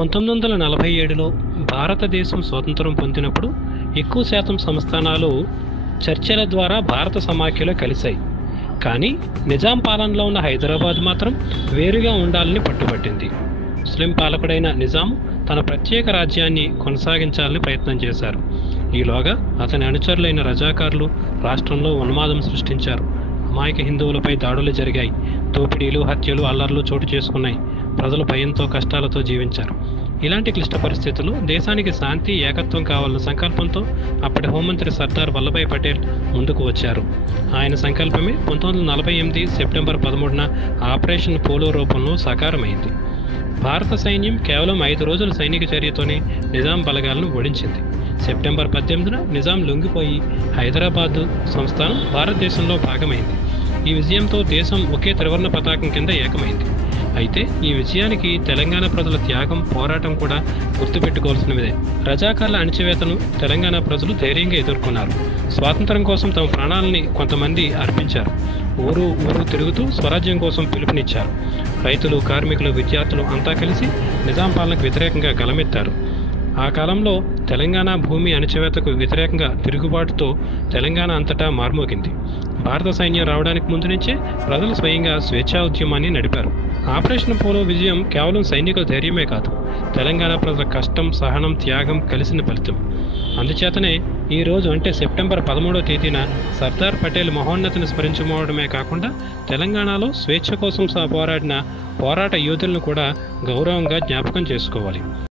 1947లో భారతదేశం స్వాతంత్రం పొందినప్పుడు ఎక్కువ శాతం సంస్థానాలు చర్చల ద్వారా భారత సమాఖ్యలో కలిశాయి. కానీ నిజాం పాలనలో ఉన్న హైదరాబాద్ మాత్రం వేరుగా ఉండాలని పట్టుబట్టింది. ముస్లిం పాలకుడైన నిజాం తన ప్రత్యేక రాజ్యాన్ని కొనసాగించాలని ప్రయత్నం చేశారు. ఈలోగా అతని అనుచరులైన రజాకార్లు రాష్ట్రంలో ఉన్మాదం సృష్టించారు. అమాయక హిందువులపై దాడులు జరిగాయి. దోపిడీలు, హత్యలు, అల్లర్లు చోటు చేసుకున్నాయి. ప్రజలు భయంతో, కష్టాలతో జీవించారు. ఇలాంటి క్లిష్ట పరిస్థితుల్లో దేశానికి శాంతి, ఏకత్వం కావాలన్న సంకల్పంతో అప్పటి హోంమంత్రి సర్దార్ వల్లభాయ్ పటేల్ ముందుకు వచ్చారు. ఆయన సంకల్పమే 1948 సెప్టెంబర్ 13న ఆపరేషన్ పోలో రూపంలో సాకారమైంది. భారత సైన్యం కేవలం 5 రోజుల సైనిక చర్యతోనే నిజాం బలగాలను ఓడించింది. సెప్టెంబర్ 18న నిజాం లొంగిపోయి హైదరాబాదు సంస్థానం భారతదేశంలో భాగమైంది. ఈ విజయంతో దేశం ఒకే త్రివర్ణ పతాకం కింద ఏకమైంది. అయితే ఈ విజయానికి తెలంగాణ ప్రజల త్యాగం, పోరాటం కూడా గుర్తుపెట్టుకోవాల్సినదే. రజాకార్ల అణచివేతను తెలంగాణ ప్రజలు ధైర్యంగా ఎదుర్కొన్నారు. స్వాతంత్రం కోసం తమ ప్రాణాలని కొంతమంది అర్పించారు. ఊరు తిరుగుతూ స్వరాజ్యం కోసం పిలుపునిచ్చారు. రైతులు, కార్మికులు, విద్యార్థులు అంతా కలిసి నిజాం పాలనకు వ్యతిరేకంగా గలమెత్తారు. ఆ కాలంలో తెలంగాణ భూమి అణచివేతకు వ్యతిరేకంగా తిరుగుబాటుతో తెలంగాణ అంతటా మార్మోగింది. భారత సైన్యం రావడానికి ముందు నుంచే ప్రజలు స్వయంగా స్వేచ్ఛా ఉద్యమాన్ని నడిపారు. ఆపరేషన్ పోలో విజయం కేవలం సైనికుల ధైర్యమే కాదు, తెలంగాణ ప్రజల కష్టం, సహనం, త్యాగం కలిసిన ఫలితం. అందుచేతనే ఈ రోజు అంటే సెప్టెంబర్ 13వ తేదీన సర్దార్ పటేల్ మహోన్నతిని స్మరించుకోవడమే కాకుండా తెలంగాణలో స్వేచ్ఛ కోసం పోరాడిన పోరాట యోధులను కూడా గౌరవంగా జ్ఞాపకం చేసుకోవాలి.